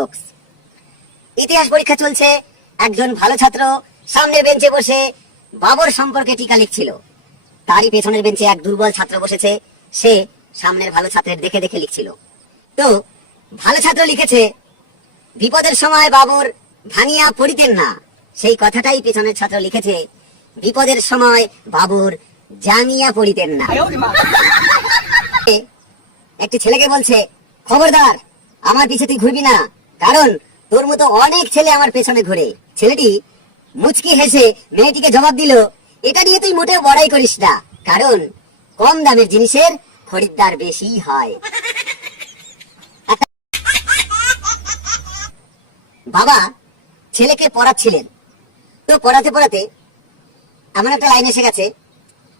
jokes। ইতিহাস পরীক্ষা চলছে, একজন ভালো ছাত্র সামনের বেঞ্চে বসে বাবর সম্পর্কে টিকা লিখছিল। তারই পেছনের বেঞ্চে এক দুর্বল ছাত্র বসেছে, সে সামনের ভালো ছাত্রের দেখে দেখে লিখছিল। তো, ভালো ছাত্র লিখেছে, বিপদের সময় বাবর ভাঙিয়া পড়িতেন না। সেই কথাটাই পেছনের ছাত্র লিখেছে, বিপদের সময় বাবর জামিয়া পড়িতেন না। একটি ছেলেকে বলছে, খবরদার, আমার পিছে তুই ঘুরবি না। কারণ তোর মতো অনেক ছেলে আমার পেছনে ঘুরে। ছেলেটি মুচকি হেসে মেয়েটিকে জবাব দিল, এটা নিয়ে তুই মোটেও বড়াই করিস না। কারণ কম দামের জিনিসের খরিদ্দার বেশি হয়। বাবা, ছেলেকে পড়াচ্ছিলেন। তো পড়াতে পড়াতে এমন একটা লাইন এসে গেছে,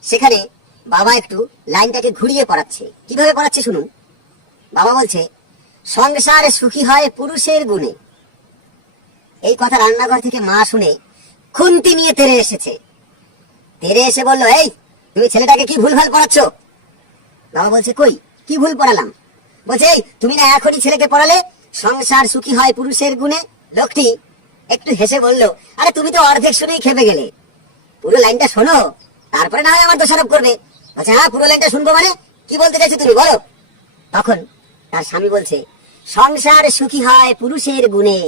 সেখানে বাবা একটু লাইনটাকে ঘুরিয়ে পড়াচ্ছে। কীভাবে পড়াচ্ছে শুনুন? বাবা বলছে সংসার সুখী হয় পুরুষের গুণে। এই কথা রান্নাঘর থেকে মা শুনে খুন্তি নিয়ে তেরে এসেছে। তেরে এসে বলল, এই, তুমি ছেলেটাকে কি ভুলভাল পড়াচ্ছ? বাবা বলছে, কই, কি ভুল পড়ালাম? বলছে, এই, তুমি না এখনই ছেলেকে পড়ালে সংসার সুখী হয় পুরুষের গুণে? লোকটি একটু হেসে বলল, আরে, তুমি তো অর্ধেক শুনেই খেপে গেলে। পুরো লাইনটা শোনো, তারপরে না হয় আমার দোষারোপ করবে। বলছে হ্যাঁ পুরো লাইনটা শুনব মানে? কি বলতে চাইছো তুমি, বলো? তখন তার স্বামী বলছে সংসার সুখী হয় পুরুষের গুণে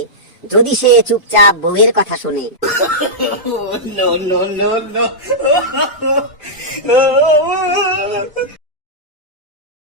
যদি সে চুপচাপ বউয়ের কথা শোনে.